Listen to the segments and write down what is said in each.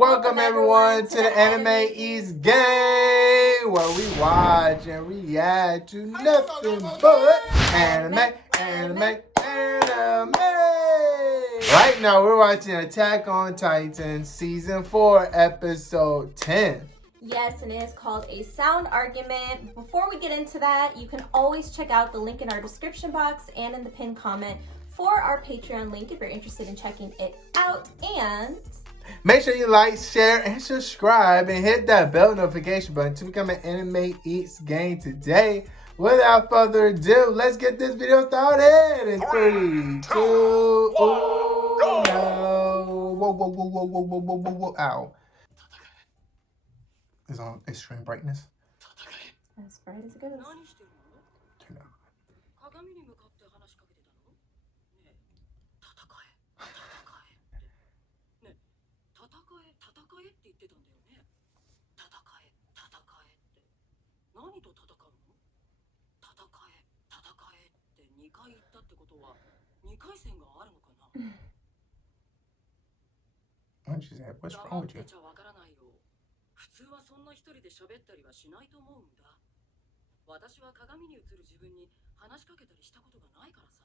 Welcome everyone to the Anime Eats Gang, where we watch and react to nothing but anime. Right now we're watching Attack on Titan Season 4, Episode 10. Yes, and it is called A Sound Argument. Before we get into that, you can always check out the link in our description box and in the pinned comment for our Patreon link if you're interested in checking it out. And make sure you like, share, and subscribe, and hit that bell notification button to become an Anime Eats Gang today. Without further ado, let's get this video started in 3, 2, 1, go! No. Whoa. Ow. It's on extreme brightness. As bright as it goes. Turn on. What she said? What's wrong with you? 普通はそんな一人で喋ったりはしないと思うんだ。私は鏡に映る自分に話しかけたりしたことがないからさ。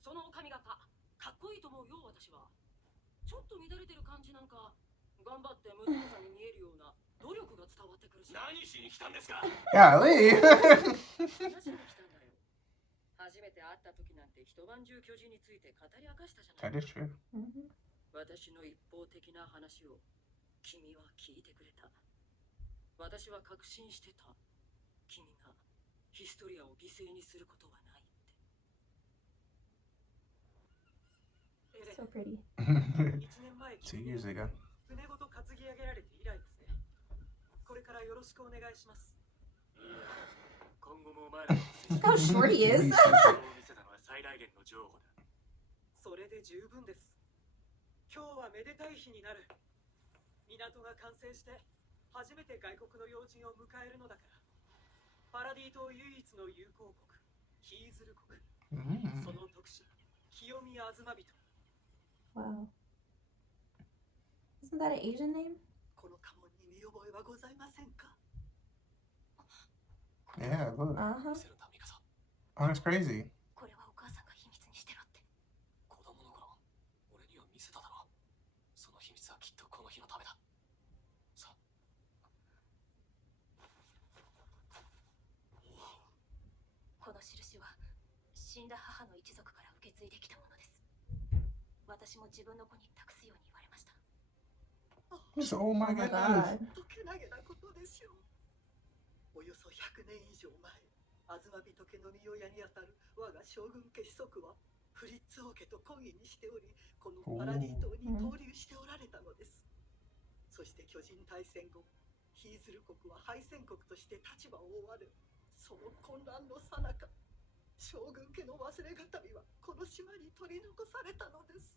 その髪型、かっこいいと思うよ私は。ちょっと乱れてる感じなんか、頑張って息子さんに見えるような努力が伝わってくるし。何しに来たんですかGolly. 話しに来たんだよ。初めて会った時なんて一晩中巨人について語り明かしたじゃない。That is true. 私の一方的な話を君は聞いてくれた。私は確信してた。君がヒストリアを犠牲にすることはないって。So pretty. 1年前 2 years ago. 船ごと担ぎ上げられて以来ですね。これからよろしくお願いします。今後もお前ら Look how short he is. 見せたのは最大限の情報だ。それで十分です。今日はめでたい日になる。港が完成して初めて外国の要人を迎えるのだから。パラディ島唯一の友好国、ヒーズル国。その特使、清宮あずま人。Wow. Isn't that an Asian name? この家紋に見覚えはございませんか Yeah, look. Uh-huh. Oh, that's crazy. これはお母さんが秘密にしてろって。子供の頃、俺には見せただろう。その秘密はきっとこの日のためだ。さあ。この印は死んだ母の一族から受け継いできたものです。私も自分の子に託すように言われました。Oh my my goodness. God. とけなげなことでしょう。およそ100年以上前、アズマビト家の御親にあたる我が将軍家子息はフリッツ王家と婚姻にしており、このパラディ島に投留しておられたのです。そして巨人大戦後、ヒーズル国は敗戦国として立場を追われ、その混乱の最中、将軍家の忘れがたみはこの島に取り残されたのです。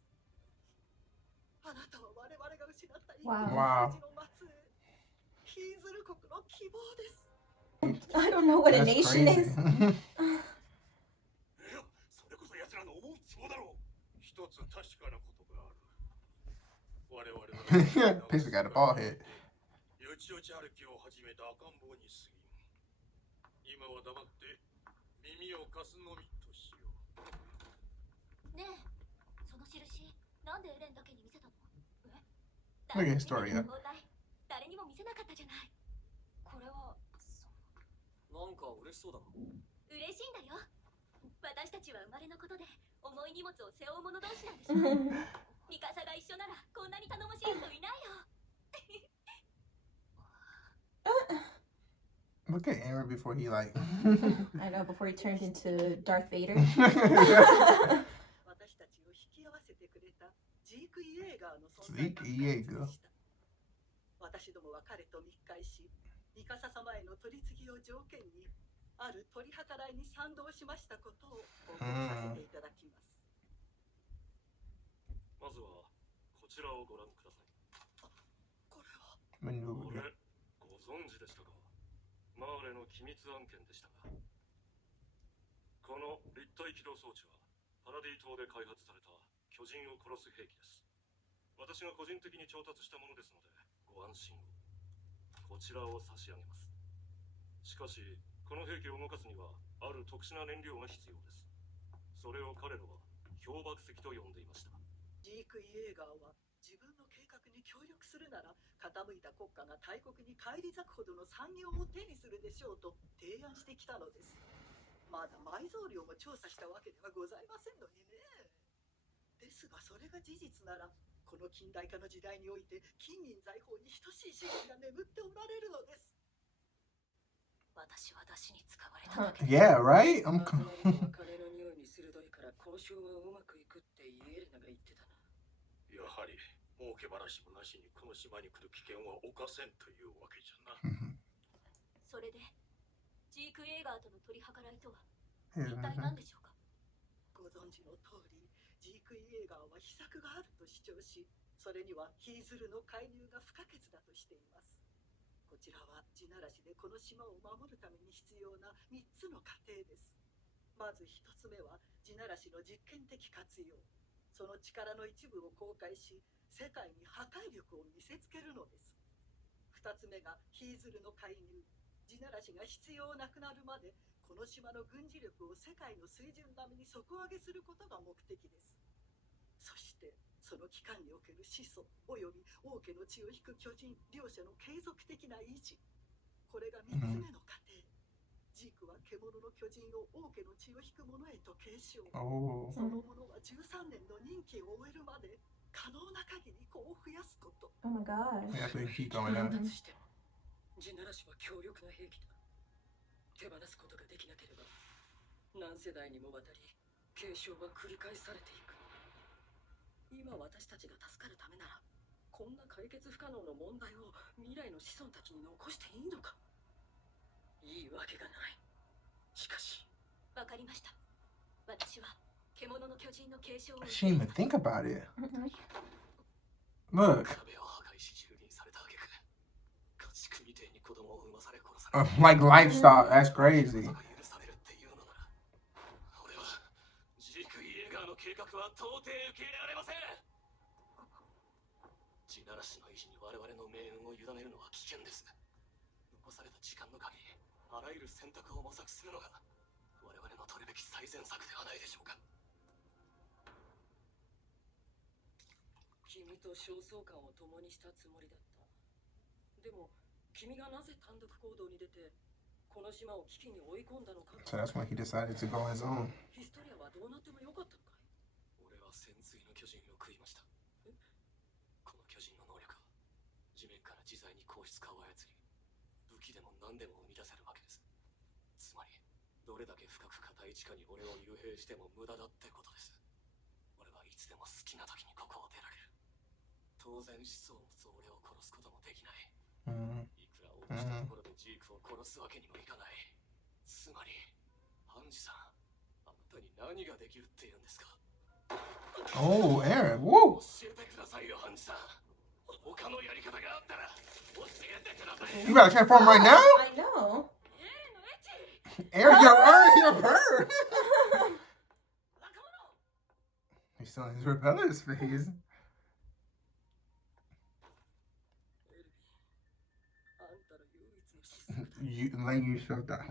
あなたは我々が失った生き物たちの末裔、ヒーズル国の希望です。I don't know what a That's nation crazy. is. それこそ奴らの思うつぼだろう。一つ確かなことがある。我々は Pixie got a bald head. よちよち歩きを始めた赤ん坊に過ぎん。今は黙って耳を貸すのみとしよう。ねえ、その印、なんでエレンだけに見せたの？ Look at Historia. 誰にも見せなかったじゃない。これはなんか嬉しそうだな。嬉しいんだよ。私たちは生まれのことで重い荷物を背負う者同士なんでしょ。ミカサが一緒ならこんなに頼もしい人いないよ。Look at Aaron before he like. I know, before he turned into Darth Vader. 私たちを引き合わせてくれたジーク・イエーガーの存ジークイエーガー。私どもは彼と密会し、ミカサ様への取り次ぎを条件に、ある取り計らいに賛同しましたことを報告させていただきます。まずはこちらをご覧ください。これはこれ Maneuver. ご存知でしたか。マーレの機密案件でしたが、この立体起動装置はパラディ島で開発された巨人を殺す兵器です。私が個人的に調達したものですので、ご安心を。こちらを差し上げます。しかし、この兵器を動かすには、ある特殊な燃料が必要です。それを彼らは、氷爆石と呼んでいました。ジーク・イエーガーは自分の計画に協力するなら傾いた国家が大国に返り咲くほどの産業を手にするでしょうと提案してきたのです。まだ埋蔵量も調査したわけではございませんのにね。ですがそれが事実ならこの近代化の時代において金銀財宝に等しい資源が眠っておられるのです。私は出しに使われただけ。Yeah, right? I'm 金の匂いに鋭いから交渉はうまくいくってイエレナが言ってたな。やはり儲け話もなしにこの島に来る危険は冒せんというわけじゃな。それでジーク・エーガーとの取り計らいとは一体何でしょうか。ご存知の通りジーク・イエーガーは秘策があると主張し、それにはヒーズルの介入が不可欠だとしています。こちらは地ならしでこの島を守るために必要な3つの過程です。まず1つ目は地ならしの実験的活用。その力の一部を公開し、世界に破壊力を見せつけるのです。2つ目がヒーズルの介入。地ならしが必要なくなるまで、この島の軍事力を世界の水準並みに底上げすることが目的です。そして、その期間における始祖および王家の血を引く巨人両者の継続的な維持。これが3つ目の過程。ジークは獣の巨人を王家の血を引く者へと継承。その者は13年の任期を終えるまで可能な限り子を増やすこと。Oh my gosh. Yeah, so you keep going up. 地ならしは強力な兵器だ。手放すことができなければ何世代にもわたり継承は繰り返されていく。今私たちが助かるためならこんな解決不可能の問題を未来の子孫たちに残していいのか。いいわけがない。しかしわかりました。私は獣の巨人の継承を She didn't even think about it. Look. Like livestock, that's crazy. 地ならしの維持に我々の命運を委ねるのは危険です。残された時間の限り、あらゆる選択を模索するのが我々の取るべき最善策ではないでしょうか。君と焦燥感を共にしたつもりだった。でも君がなぜ単独行動に出てこの島を危機に追い込んだのか。 So that's when he decided to go on his own. ヒストリアはどうなってもよかったのかい。俺は潜水の巨人を食いました。この巨人の能力は地面から自在に硬質化を操り、武器でも何でも生み出せるわけです。つまりどれだけ深く硬い地下に俺を幽閉しても無駄だってことです。俺はいつでも好きな時にここを出られる。当然子孫を持つ俺を殺すこともできない。いくら大きなところでジークを殺すわけにもいかない。つまりハンジさん、あなたに何ができるって言うんですか。 Oh, Aaron, woo! 教えてくださいよ、ハンジさん。他のやり方があったら教えてください。 You gotta transform right now? I know. Aaron, you're bird! He's still in his rebellious phase. Like you showed that.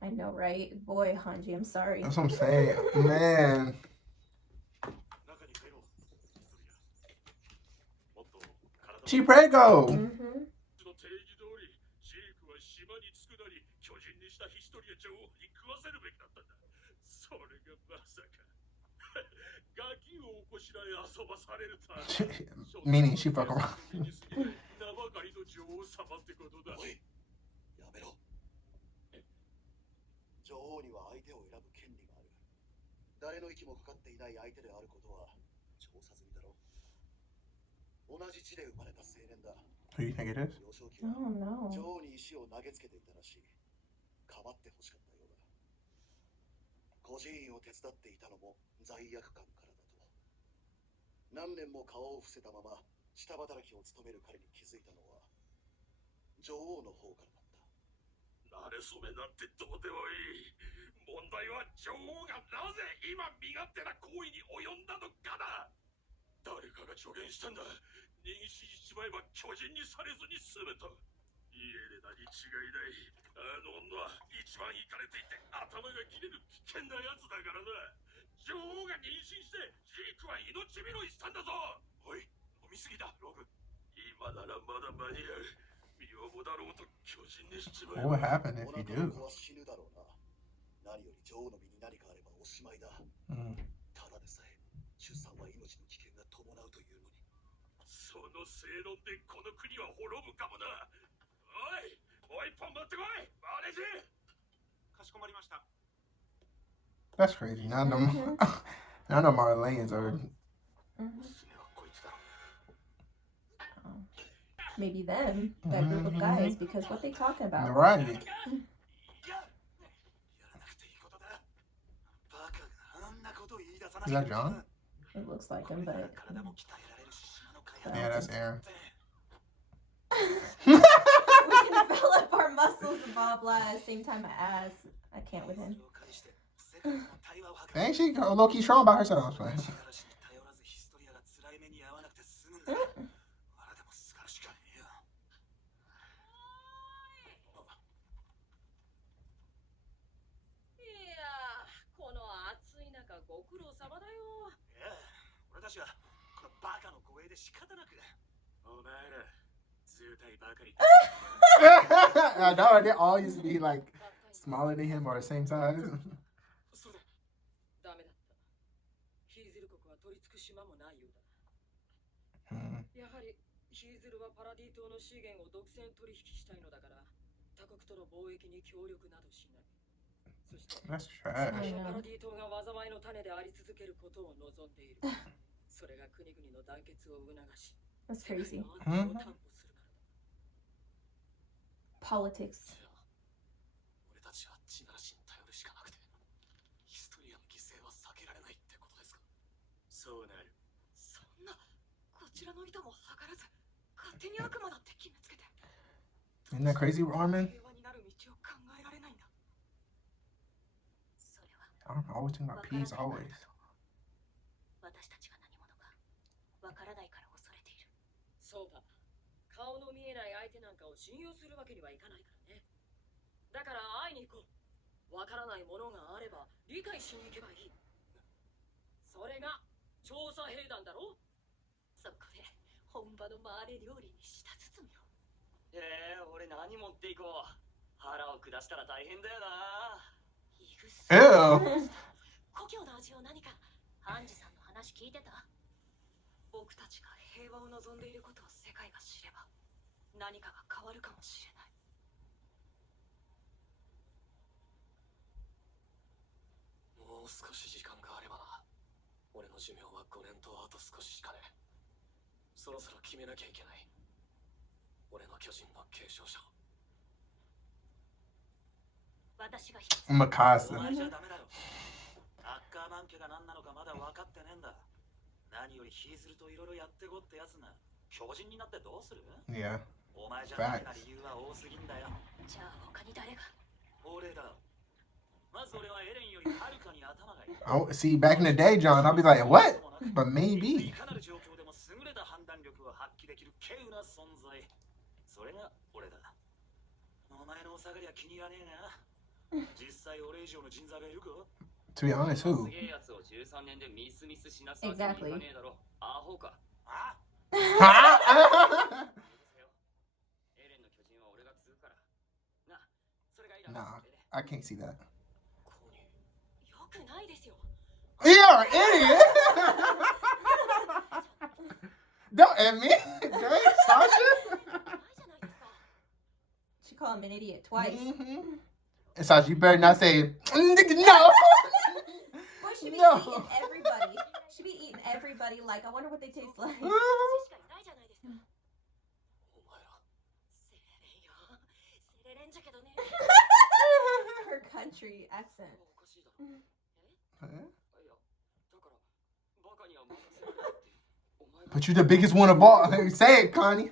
I know, right? Boy, Hanji, I'm sorry. That's what I'm saying. Man. Chiprego! Mm-hmm. 巨人にしたヒストリア女王に食わせるべきだったんだ。それがまさかガキを起こしらえ遊ばされるとは。Meaning she fuck around. 名ばかりの女王様ってことだ。おい、やめろ。女王には相手を選ぶ権利がある。誰の息もかかっていない相手であることは調査済みだろう。同じ地で生まれた青年だ。Who do you think it is? Oh no. 女王に石を投げつけていたらしい。かばってほしかったようだ。孤児院を手伝っていたのも罪悪感からだと。何年も顔を伏せたまま下働きを務める彼に気づいたのは女王の方からだった。あれそめなんてどうでもいい。問題は女王がなぜ今身勝手な行為に及んだのかだ。誰かが助言したんだ。妊娠しちまえば巨人にされずに済むと。イエレナに違いない。あの女は一番イカれていて頭が切れる危険なやつだからな。女王が妊娠してジークは命拾いしたんだぞ。おい、飲みすぎだログ。今ならまだ間に合う。見覚だろうと巨人にしちまえば。 What would happen if you do? 死ぬだろうな。何より女王の身に何かあればおしまいだ。ただでさえ出産は命の危険が伴うというのに。その正論でこの国は滅ぶかもな。おい、もう一本持ってこいマネージ。かしこまりました。 That's crazy. None of them, none of Marleyans are. Maybe them, that group of guys, because what they talking about? Right. Is that John? It looks like him, but Yeah, that's Aaron. we can develop our muscles and blah blah at the same time as I can't with him. Ain't she low-key strong by herself? But... ご苦労様だよ。いや、俺たちはこのバカの護衛で仕方なく。お前ら、図体ばかり。I know they all used to be like smaller than him or the same size. そうだ。ダメだった。ヒーゼル国は取り付く島もないようだ。やはりヒーゼルはパラディ島の資源を独占取引したいのだから、他国との貿易に協力などしない。That's trash. パラディ島が災いの種であり続けることを望んでいる。それが国々の団結を促し、 That's crazy. 世界の安定を担保するからだ。 Politics. 俺たちは地ならしに頼るしかなくて、ヒストリアの犠牲は避けられないってことですか。そうなる。そんな、こちらの意図も図らず、勝手に悪魔だって決めつけて。 Isn't that crazy, Armin? 平和になる道を考えられないんだ。 I don't know, always think about peace, always. 私たちが何者かわからないから恐れている。そうだ。顔の見えない相手なんかを信用するわけにはいかないからね。だから会いに行こう。わからないものがあれば理解しに行けばいい。それが調査兵団だろ。そこで本場のマーレ料理に舌包みを。俺何持っていこう。腹を下したら大変だよな。 Ew. 故郷の味を何かハンジさんの話聞いてた？僕たちが平和を望んでいることを世界が知れば何かが変わるかもしれない。もう少し時間があればな。俺の寿命は5年とあと少ししかね。そろそろ決めなきゃいけない。俺の巨人の継承者を。 Mikasa. お前じゃダメだよ。アッカーマン家が何なのかまだ分かってねえんだ。何よりヒーズルといろいろやってこってやつが巨人になってどうする？ Yeah. お前じゃダメな理由は多すぎんだよ。じゃあ他に誰が？俺だ。まず俺はエレンよりはるかに頭がいい。Oh, see, back in the day, John, I'd be like, what? But maybe. いかなる状況でも優れた判断力を発揮できる稀有な存在。それが俺だ。お前のお下がりは気に入らねえな。 実際俺以上の人材がいるか? To be honest, who? Exactly. Nah, I can't see that. よくないですよ。 You're an idiot! Don't at me! Dang, Sasha! She called him an idiot twice. And Sasha, you better not say, no! Boy, she be No. eating everybody. She be eating everybody. Like, I wonder what they taste like. Her country accent. But you're the biggest one of all. Say it, Connie.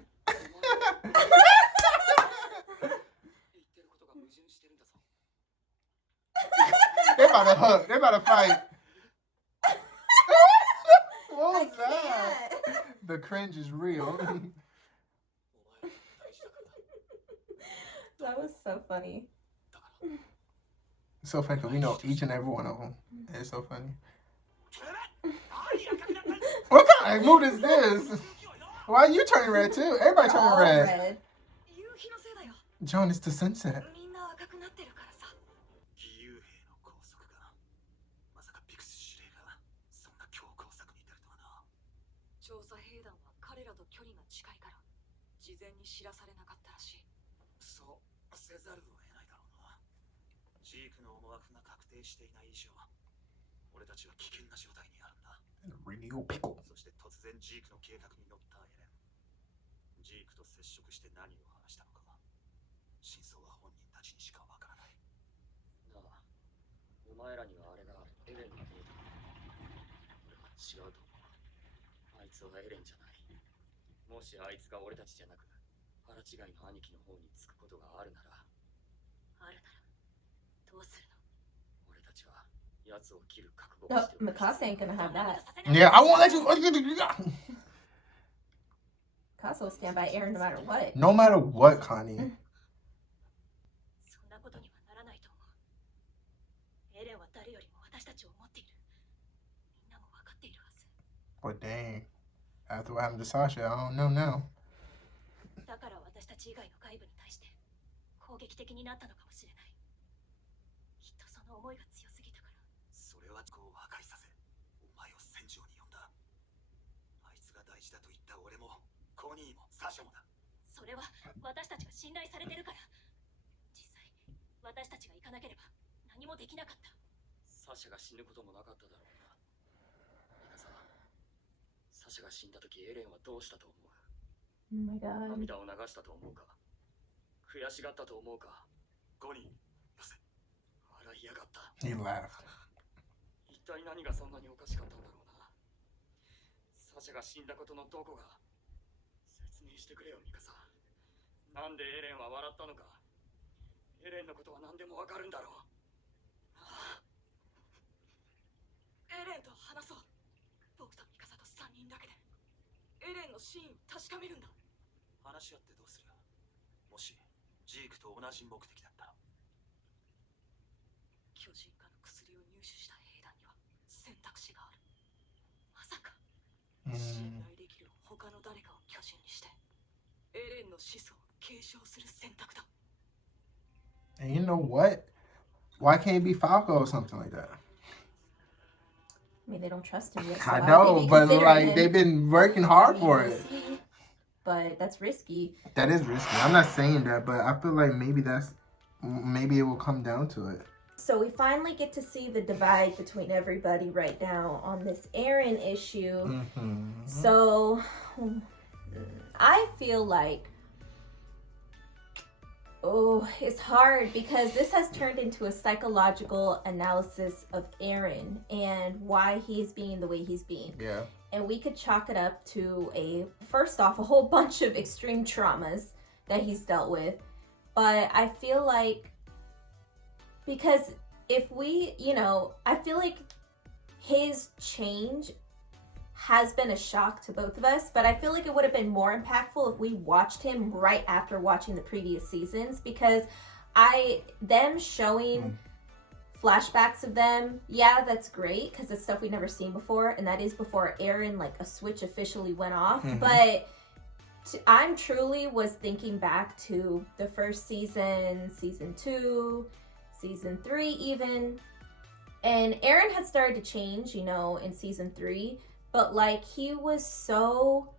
about to hook. They about to fight. What was I that? can't. The cringe is real. お前らが大事だからだ。 That was so funny. だから It's so funny because we know each and every one of them. It's so funny. What kind of mood is this? Why are you turning red too? Everybody turning All red. red. 夕日のせいだよ。 John, it's the sunset. みんな赤くなってるからさ。義勇兵の拘束がまさかピクス司令がそんな強硬策に出るとはな。調査兵団は彼らと距離が近いから事前に知らされなかったらしい。そうせざるを得ないだろうな。ジークの思惑が確定していない以上、俺たちは危険な状態にあるんだ。 Radio pickle. そして突然ジークの計画に乗ったエレン。ジークと接触して何を話したのか。真相は本人たちにしかわからない。なあ、お前らにはあれがエレンに見えた。俺は違うと思う。あいつはエレンじゃない。もしあいつが俺たちじゃなく、腹違いの兄貴の方につくことがあるなら、あるならどうするの？俺たちは奴を切る覚悟を No, しておく。 Mikasa ain't gonna have that. Yeah, I won't let you. Mikasa will stand by Eren no matter what. No matter what, Connie. そんなことにはならないと思う。エレンは誰よりも私たちを思っている。みんなも分かっているはず。 But dang, after what happened to Sasha, I don't know now. だから私たち以外の外部に対して攻撃的になったのかもしれない。きっとその思いが強すぎたから。それはこう破壊させ、お前を戦場に呼んだ。あいつが大事だと言った俺も、コニーもサシャもだ。それは私たちが信頼されてるから。実際私たちが行かなければ何もできなかった。サシャが死ぬこともなかっただろうな。ミカサ、サシャが死んだ時エレンはどうしたと思う？ Oh my god. 涙を流したと思うか？悔しがったと思うか？コニー、よせ。笑いやがった。 He laughed. 一体何がそんなにおかしかったんだろうな。サシャが死んだことのどこが。説明してくれよ、ミカサ。なんでエレンは笑ったのか。エレンのことは何でもわかるんだろう。エレンと話そう。僕とミカサと3人だけでエレンの真意を確かめるんだ。話し合ってどうする？もしジークと同じ目的だったら。巨人化の薬を入手した兵団には選択肢がある。まさか信頼できる他の誰かを巨人にしてエレンの始祖を継承する選択だ。 And you know what? Why can't it be Falco or something like that? I mean, they don't trust him yet. So I why know, would they but consider like him? they've been working hard for We'll it. see. But that's risky. That is risky. I'm not saying that, but I feel like maybe it will come down to it. So we finally get to see the divide between everybody right now on this Eren issue. Mm-hmm. So I feel like, oh, it's hard because this has turned into a psychological analysis of Eren and why he's being the way he's being. Yeah. And we could chalk it up to first off, a whole bunch of extreme traumas that he's dealt with. But I feel like, because if we, I feel like his change has been a shock to both of us, but I feel like it would have been more impactful if we watched him right after watching the previous seasons, because them showing flashbacks of them, yeah, that's great because it's stuff we've never seen before, and that is before Eren, like, a switch officially went off. But I'm truly was thinking back to the first season, season 2, season 3 even, and Eren had started to change, in season 3, but like he was so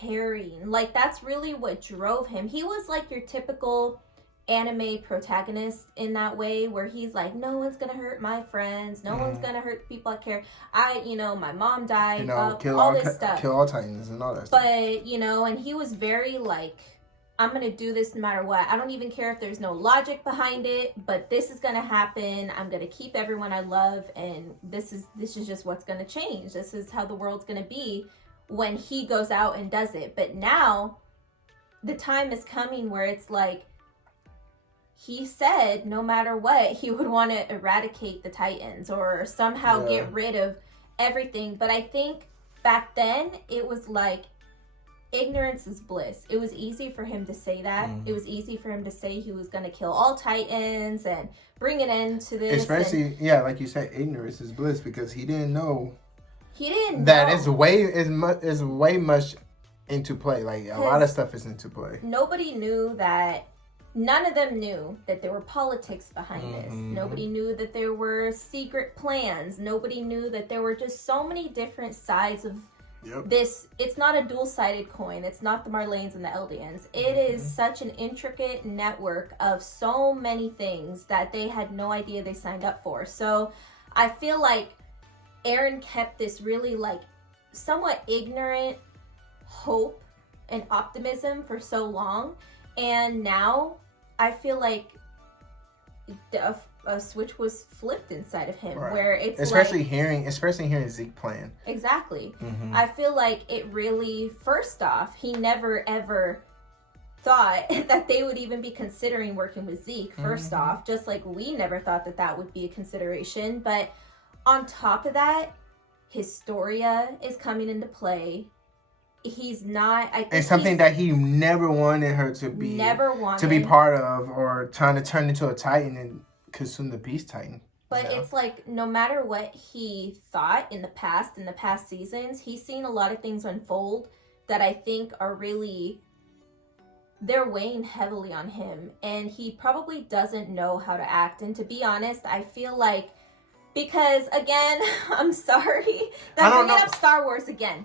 caring. Like that's really what drove him. He was like your typical anime protagonist in that way, where he's like, no one's gonna hurt my friends, no one's gonna hurt the people I care. My mom died, Kill all this stuff. Kill all Titans and all that stuff. But and he was very like, I'm gonna do this no matter what. I don't even care if there's no logic behind it, but this is gonna happen. I'm gonna keep everyone I love, and this is just what's gonna change. This is how the world's gonna be when he goes out and does it. But now the time is coming where it's like he said no matter what, he would want to eradicate the Titans or somehow get rid of everything. But I think back then it was like ignorance is bliss. It was easy for him to say that. It was easy for him to say he was going to kill all Titans and bring an end to this. Especially, like you said, ignorance is bliss, because he didn't know. That is way much into play. Like, a lot of stuff is into play. Nobody knew that. None of them knew that there were politics behind this. Nobody knew that there were secret plans. Nobody knew that there were just so many different sides of this. It's not a dual-sided coin. It's not the Marlenes and the Eldians. It is such an intricate network of so many things that they had no idea they signed up for. So I feel like Eren kept this really like somewhat ignorant hope and optimism for so long. And now I feel like a switch was flipped inside of him, where it's especially hearing Zeke playing. Exactly. I feel like it really, first off, he never ever thought that they would even be considering working with Zeke. First off, just like we never thought that that would be a consideration. But on top of that, Historia is coming into play. He's not. I think it's something that he never wanted her to be. Never wanted to be part of, or trying to turn into a Titan and consume the Beast Titan. But it's like, no matter what he thought in the past seasons, he's seen a lot of things unfold that I think are really, they're weighing heavily on him, and he probably doesn't know how to act. And to be honest, I feel like, because again, I'm sorry that I'm bringing up Star Wars again.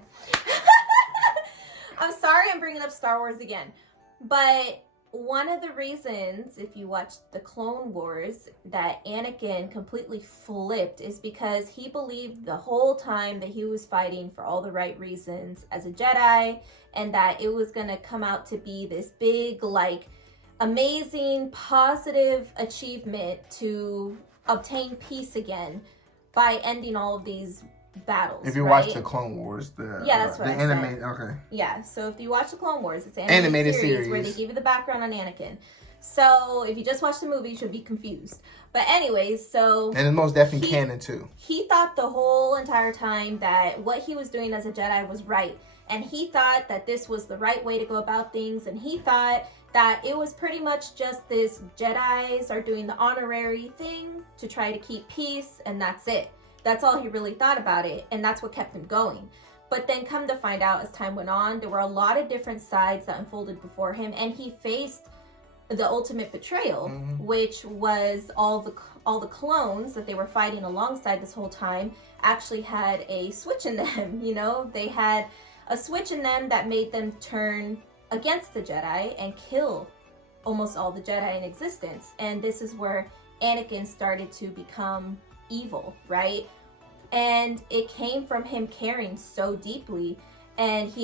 I'm sorry I'm bringing up Star Wars again. But one of the reasons, if you watch the Clone Wars, that Anakin completely flipped is because he believed the whole time that he was fighting for all the right reasons as a Jedi, and that it was going to come out to be this big, like, amazing, positive achievement to obtain peace again by ending all of these battles. If you watch the Clone Wars, that's what the animated, okay. Yeah, so if you watch the Clone Wars, it's an animated series where they give you the background on Anakin. So if you just watch the movie, you should be confused. But anyways, so... And it's most definitely canon, too. He thought the whole entire time that what he was doing as a Jedi was right. And he thought that this was the right way to go about things. And he thought that it was pretty much just this Jedis are doing the honorary thing to try to keep peace, and that's it. That's all he really thought about it, and that's what kept him going. But then come to find out, as time went on, there were a lot of different sides that unfolded before him, and he faced the ultimate betrayal, which was all the clones that they were fighting alongside this whole time actually had a switch in them. You know, they had a switch in them that made them turn against the Jedi and kill almost all the Jedi in existence. And this is where Anakin started to become evil, right? And it came from him caring so deeply, and he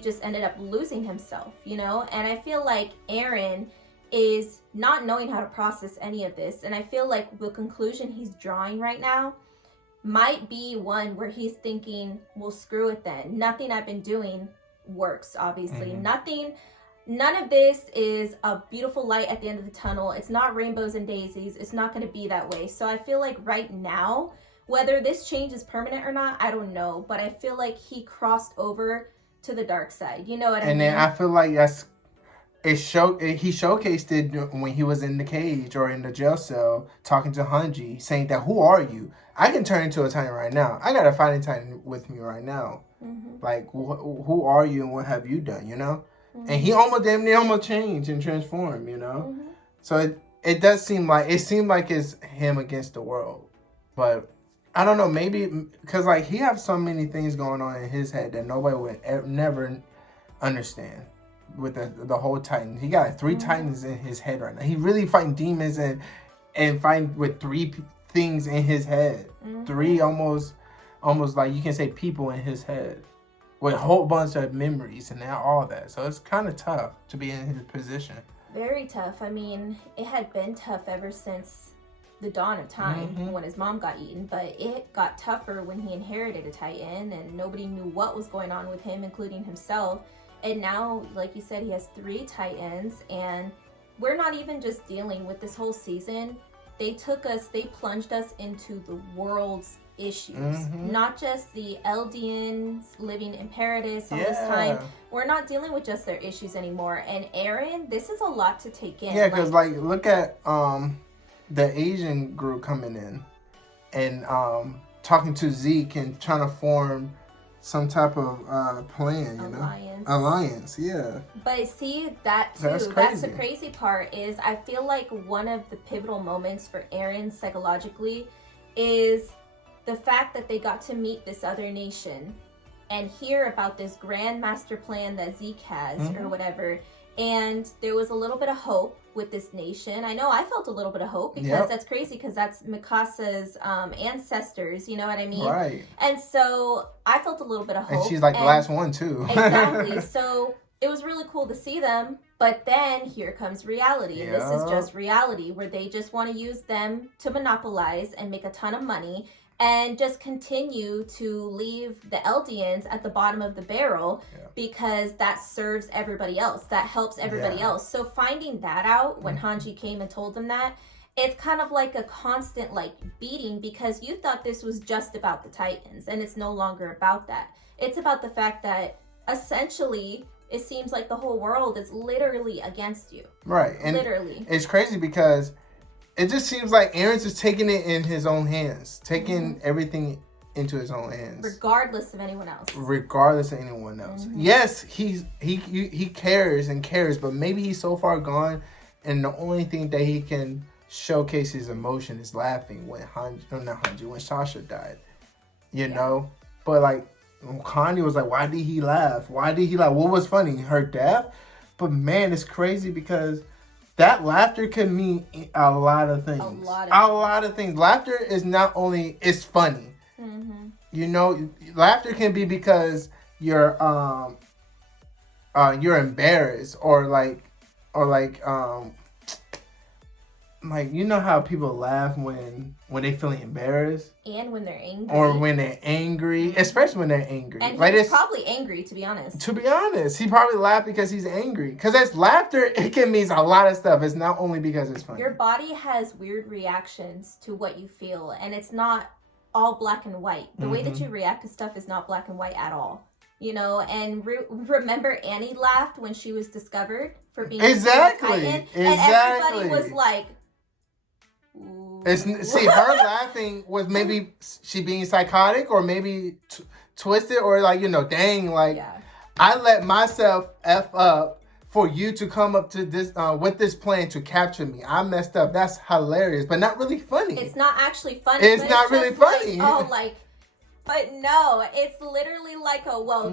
just ended up losing himself, you know? And I feel like Eren is not knowing how to process any of this, and I feel like the conclusion he's drawing right now might be one where he's thinking, well, screw it then. Nothing I've been doing works, obviously. None of this is a beautiful light at the end of the tunnel. It's not rainbows and daisies. It's not going to be that way. So I feel like right now, whether this change is permanent or not, I don't know. But I feel like he crossed over to the dark side. You know what I mean? And then I feel like he showcased it when he was in the cage or in the jail cell talking to Hanji, saying that, who are you? I can turn into a Titan right now. I got a fighting Titan with me right now. Like, who are you and what have you done, you know? And he almost changed and transformed, you know? So it does seem like it's him against the world. But I don't know, maybe because like he has so many things going on in his head that nobody would never understand with the whole Titan. He got 3 Titans in his head right now. He really fighting demons and fighting with 3 things in his head. 3 almost like you can say people in his head. With a whole bunch of memories and all that. So it's kind of tough to be in his position. Very tough. I mean, it had been tough ever since the dawn of time when his mom got eaten. But it got tougher when he inherited a Titan and nobody knew what was going on with him, including himself. And now, like you said, he has 3 Titans and we're not even just dealing with this whole season. They plunged us into the world's issues, not just the Eldians living in paradise all this time. We're not dealing with just their issues anymore. And Eren, this is a lot to take in. Yeah, because like look at the Asian group coming in and talking to Zeke and trying to form some type of plan, alliance, yeah. But see, that too, that's the crazy part, is I feel like one of the pivotal moments for Eren psychologically is the fact that they got to meet this other nation and hear about this grand master plan that Zeke has or whatever. And there was a little bit of hope with this nation. I know I felt a little bit of hope because that's crazy, because that's Mikasa's ancestors, you know what I mean? Right. And so I felt a little bit of hope. And she's like the last one too. Exactly. So it was really cool to see them. But then here comes reality. And this is just reality, where they just want to use them to monopolize and make a ton of money. And just continue to leave the Eldians at the bottom of the barrel because that serves everybody else. That helps everybody else. So finding that out when Hanji came and told them that, it's kind of like a constant like beating, because you thought this was just about the Titans, and it's no longer about that. It's about the fact that essentially it seems like the whole world is literally against you. Right. And literally. It's crazy because it just seems like Eren's just taking it in his own hands, taking everything into his own hands, regardless of anyone else. Yes, he cares, but maybe he's so far gone, and the only thing that he can showcase his emotion is laughing when when Sasha died, you know. But like Connie was like, why did he laugh? What was funny? Her death? But man, it's crazy because that laughter can mean a lot of things. A lot of things. Laughter is not only, it's funny. You know, laughter can be because you're embarrassed or you know how people laugh when they're feeling embarrassed, and when they're angry, or when they're angry, especially when they're angry. And he's probably angry, to be honest. He probably laughed because he's angry. Because that's laughter. It can mean a lot of stuff. It's not only because it's funny. Your body has weird reactions to what you feel, and it's not all black and white. The way that you react to stuff is not black and white at all. You know, and remember Annie laughed when she was discovered for being a Titan, and everybody was like. See, her laughing was maybe she being psychotic, or maybe twisted, or like, you know, dang, like I let myself F up for you to come up to this with this plan to capture me. I messed up. That's hilarious, but not really funny. It's not actually funny. It's not really funny. But no, it's literally like a, well,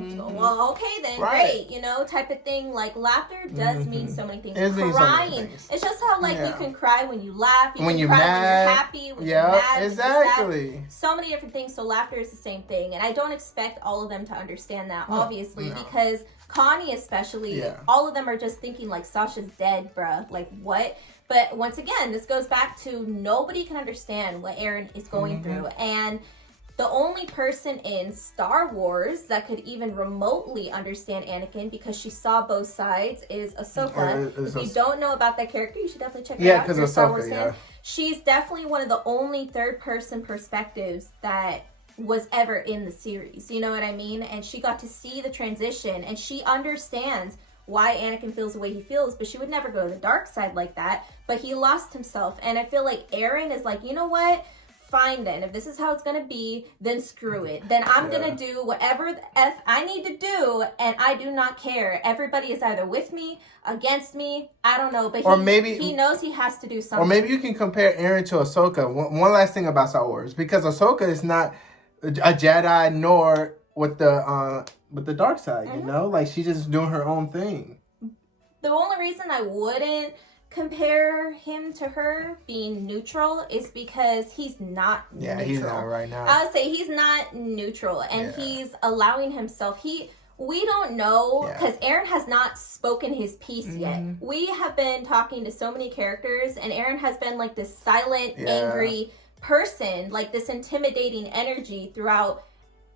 okay then, great, you know, type of thing. Like, laughter does mean so many things. Crying. It's just how, like, you can cry when you laugh. When you're mad. When you're happy. When you're mad. Exactly. So many different things. So laughter is the same thing. And I don't expect all of them to understand that, obviously, because Connie especially, all of them are just thinking, like, Sasha's dead, bruh. Like, what? But once again, this goes back to nobody can understand what Eren is going through. And the only person in Star Wars that could even remotely understand Anakin, because she saw both sides, is Ahsoka. If you don't know about that character, you should definitely check her out. Yeah, because Ahsoka, she's definitely one of the only third-person perspectives that was ever in the series. You know what I mean? And she got to see the transition, and she understands why Anakin feels the way he feels, but she would never go to the dark side like that. But he lost himself, and I feel like Eren is like, you know what? Fine then, if this is how it's gonna be, then screw it. Then I'm gonna do whatever the F I need to do, and I do not care. Everybody is either with me, against me, I don't know, but he knows he has to do something. Or maybe you can compare Eren to Ahsoka. One last thing about Star Wars, because Ahsoka is not a Jedi nor with the dark side, you know? Like, she's just doing her own thing. The only reason I wouldn't compare him to her being neutral is because he's not neutral. He's not right now. I would say he's not neutral, and he's allowing himself. We don't know, because Eren has not spoken his piece yet. We have been talking to so many characters, and Eren has been like this silent, angry person, like this intimidating energy throughout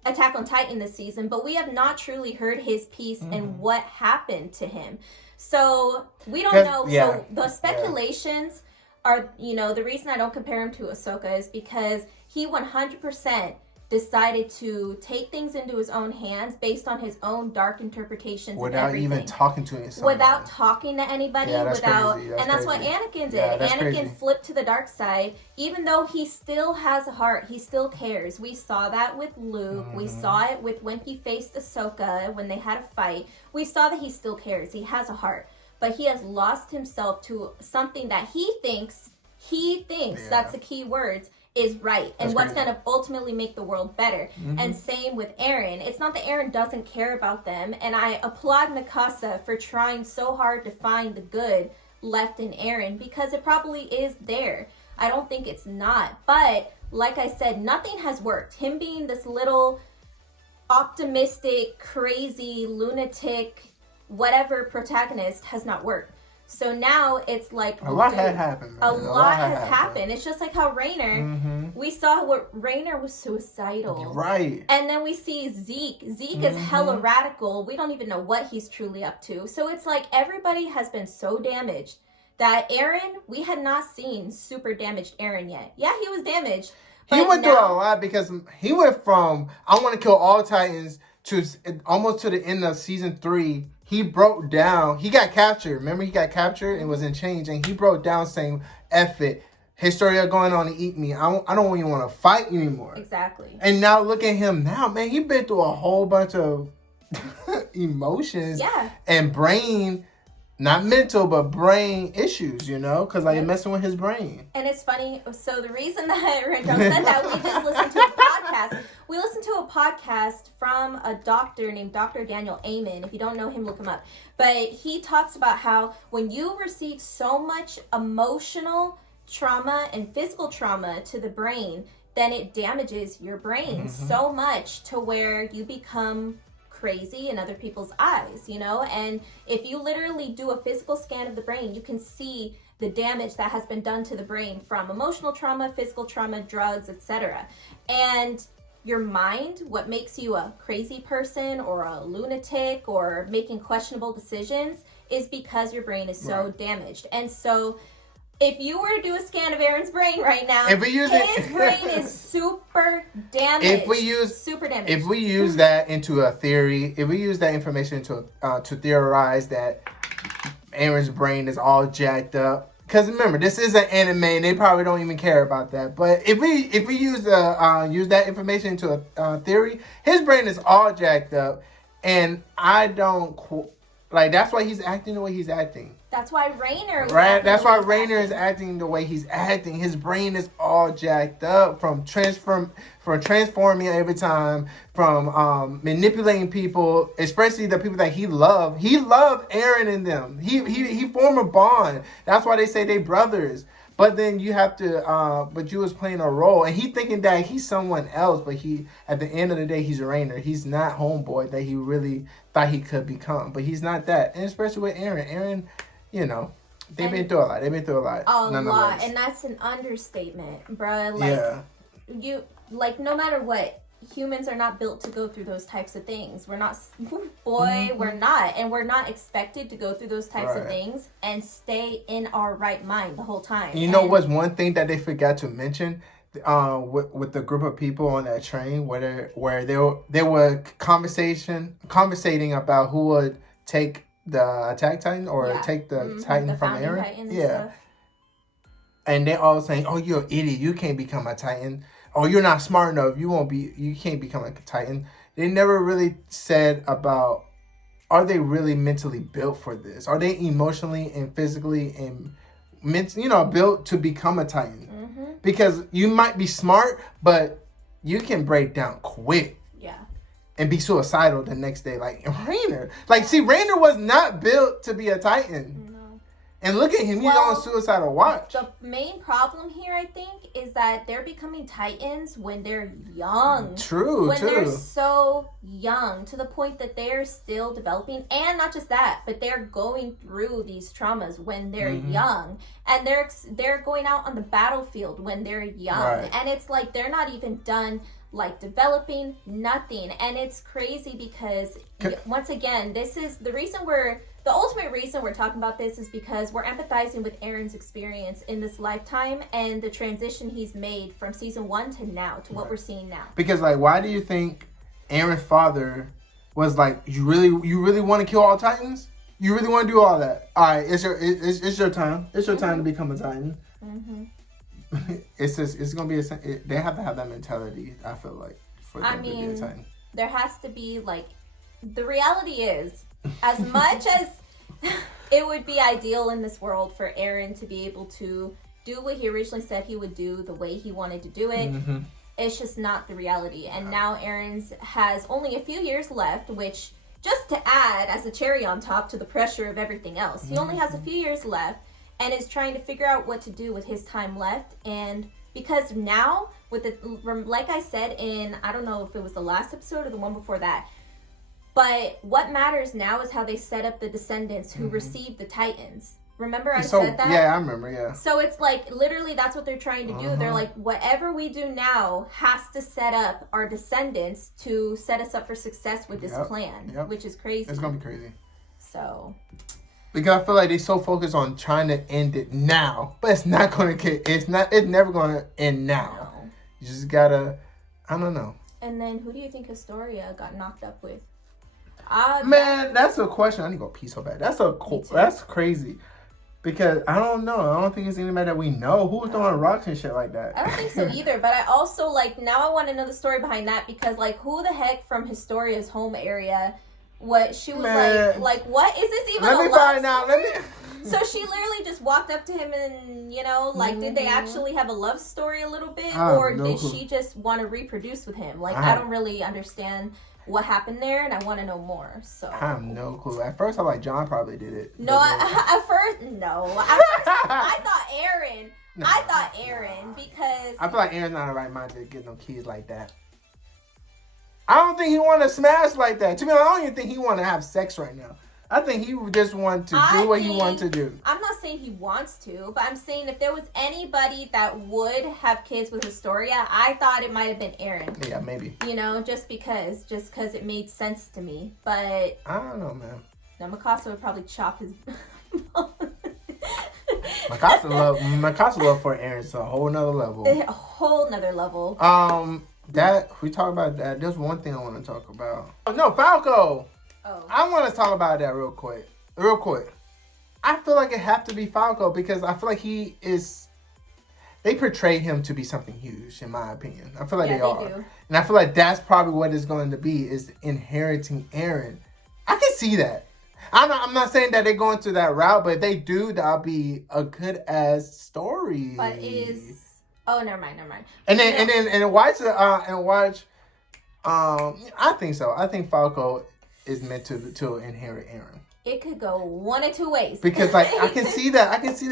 Attack on Titan this season, but we have not truly heard his piece and what happened to him. So we don't know. So the speculations are, you know, the reason I don't compare him to Ahsoka is because he 100% decided to take things into his own hands based on his own dark interpretations without even talking to anyone. Without talking to anybody. That's crazy. That's what Anakin did. Anakin flipped to the dark side, even though he still has a heart. He still cares. We saw that with Luke. We saw it with when he faced Ahsoka, when they had a fight. We saw that he still cares. He has a heart. But he has lost himself to something that he thinks, that's the key words, is right and what's going to ultimately make the world better. And same with Eren. It's not that Eren doesn't care about them, and I applaud Mikasa for trying so hard to find the good left in Eren, because it probably is there. I don't think it's not, but like I said, nothing has worked. Him being this little optimistic, crazy, lunatic, whatever protagonist has not worked. So now it's like a lot had happened. A lot has happened. It's just like how Rainer, we saw what Rainer was suicidal. Right. And then we see Zeke. Zeke is hella radical. We don't even know what he's truly up to. So it's like everybody has been so damaged that Eren, we had not seen super damaged Eren yet. Yeah, he was damaged. He went through a lot because he went from I want to kill all Titans to almost to the end of season 3. He broke down. He got captured. Remember, he got captured and was in chains, and he broke down saying, "F it. Historia going on to eat me. I don't even want to fight anymore." Exactly. And now look at him now, man. He's been through a whole bunch of emotions and brain, not mental, but brain issues, you know, because like messing with his brain. And it's funny. So the reason that Randrell said that, we just listened to a podcast. We listened to a podcast from a doctor named Dr. Daniel Amen. If you don't know him, look him up. But he talks about how when you receive so much emotional trauma and physical trauma to the brain, then it damages your brain so much to where you become crazy in other people's eyes, you know? And if you literally do a physical scan of the brain, you can see the damage that has been done to the brain from emotional trauma, physical trauma, drugs, etc. And your mind, what makes you a crazy person or a lunatic or making questionable decisions, is because your brain is so damaged. And so if you were to do a scan of Eren's brain right now, his brain is super damaged. Super damaged. If we use that into a theory, if we use that information to theorize that Eren's brain is all jacked up, because remember, this is an anime, and they probably don't even care about that. But if we use that information into a theory, his brain is all jacked up, and I don't like. That's why he's acting the way he's acting. That's why Rainer. That's why Rainer is acting the way he's acting. His brain is all jacked up from transforming every time, from manipulating people, especially the people that he loved. He loved Eren and them. He formed a bond. That's why they say they brothers. But then you have to, but you was playing a role, and he thinking that he's someone else. But at the end of the day, he's Rainer. He's not homeboy that he really thought he could become. But he's not that, and especially with Eren. Eren, you know, they've been through a lot. A lot, and that's an understatement, bruh. Like, no matter what, humans are not built to go through those types of things. We're not, we're not. And we're not expected to go through those types of things and stay in our right mind the whole time. You know what's one thing that they forgot to mention? With the group of people on that train, where they were conversating about who would take the Attack Titan or take the Titan from Eren. And they all saying, "Oh, you're an idiot. You can't become a Titan. Oh, you're not smart enough. You can't become a Titan." They never really said about, are they really mentally built for this? Are they emotionally and physically and built to become a Titan? Because you might be smart, but you can break down quick. And be suicidal the next day, like Rainer. Rainer was not built to be a Titan. No. And look at him, he's on suicidal watch. The main problem here, I think, is that they're becoming Titans when they're young. True. They're so young, to the point that they're still developing. And not just that, but they're going through these traumas when they're young. And they're going out on the battlefield when they're young. And it's like they're not even done like developing, nothing. And it's crazy because once again, this is the ultimate reason we're talking about this is because we're empathizing with Aaron's experience in this lifetime and the transition he's made from season 1 to now to what we're seeing now. Because like, why do you think Aaron's father was like, you really want to kill all Titans? You really want to do all that? All right, it's your time. It's your time to become a Titan. Mm-hmm. It's gonna be they have to have that mentality. I feel like for them to be a Titan. There has to be like the reality is as much as it would be ideal in this world for Aaron to be able to do what he originally said he would do the way he wanted to do it. Mm-hmm. It's just not the reality. And now Aaron's has only a few years left, which just to add as a cherry on top to the pressure of everything else, he only has a few years left. And is trying to figure out what to do with his time left. And because now, like I said in, I don't know if it was the last episode or the one before that, but what matters now is how they set up the descendants who received the Titans. Remember I said that? Yeah, I remember, yeah. So it's like, literally that's what they're trying to do. They're like, whatever we do now has to set up our descendants to set us up for success with this plan, which is crazy. It's going to be crazy. So... Because I feel like they're so focused on trying to end it now, but it's not gonna get. It's never gonna end now. No. You just gotta. I don't know. And then who do you think Historia got knocked up with? Man, that's a question. I need to go pee so bad. That's crazy. Because I don't know. I don't think it's anybody that we know who's throwing rocks and shit like that. I don't think so either. But I also now I want to know the story behind that because who the heck from Historia's home area? What she was like, what is this even? Let me find out. So she literally just walked up to him and, did they actually have a love story a little bit? Or did she just want to reproduce with him? I don't really understand what happened there and I want to know more. So I have no clue. At first, I like John probably did it. No, at first, I thought Aaron. No, I thought Aaron because... I feel like Aaron's not in the right mind to get no kids like that. I don't think he want to smash like that. To me, I don't even think he want to have sex right now. I think he just want to do what he wants to do. I'm not saying he wants to, but I'm saying if there was anybody that would have kids with Historia, I thought it might have been Aaron. Yeah, maybe. Just because it made sense to me. But I don't know, man. Now Mikasa would probably chop his. Mikasa love for Aaron is a whole nother level. A whole nother level. That we talk about that. There's one thing I want to talk about. Oh no, Falco. Oh. I want to talk about that real quick. I feel like it have to be Falco because I feel like they portrayed him to be something huge, in my opinion. I feel like they are. Do. And I feel like that's probably what it's going to be, is inheriting Eren. I can see that. I'm not saying that they're going to that route, but if they do, that'll be a good ass story. But oh, never mind. And watch I think so. I think Falco is meant to inherit Eren. It could go one or two ways. Because I can see that. I can see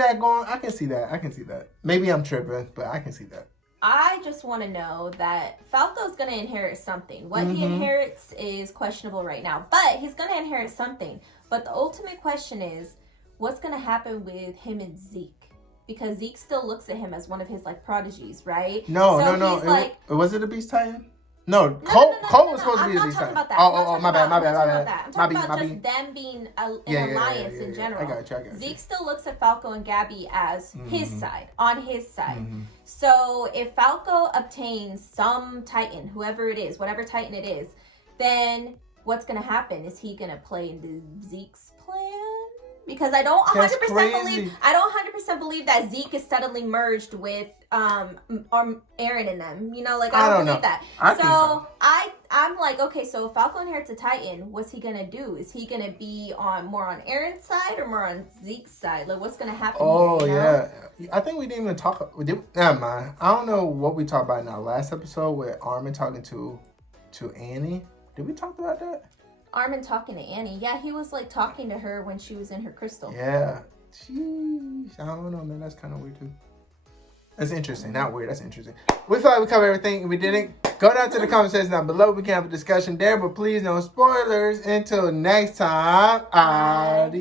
that. Maybe I'm tripping, but I can see that. I just want to know that Falco's going to inherit something. What he inherits is questionable right now, but he's going to inherit something. But the ultimate question is, what's going to happen with him and Zeke? Because Zeke still looks at him as one of his prodigies, right? No. Was it a Beast Titan? No, Cole was supposed to be the Beast Titan. Oh, my bad. I'm talking about just them being an alliance in general. I got you. Zeke still looks at Falco and Gabby as his side, on his side. Mm-hmm. So if Falco obtains some Titan, whoever it is, whatever Titan it is, then what's going to happen? Is he going to play into Zeke's plan? Because I don't 100% believe that Zeke is suddenly merged with Eren in them. I don't believe that. I'm like, okay, so if Falco inherits a Titan, what's he gonna do? Is he gonna be more on Eren's side or more on Zeke's side? What's gonna happen? Yeah. I think we didn't even talk. Never mind. I don't know what we talked about in our last episode with Armin talking to Annie. Did we talk about that? Armin talking to Annie. Yeah, he was talking to her when she was in her crystal. Yeah. Jeez. I don't know, man. That's kind of weird too. That's interesting. Not weird. That's interesting. We feel like we covered everything. If we didn't, go down to the comment section down below. We can have a discussion there. But please, no spoilers. Until next time, adios.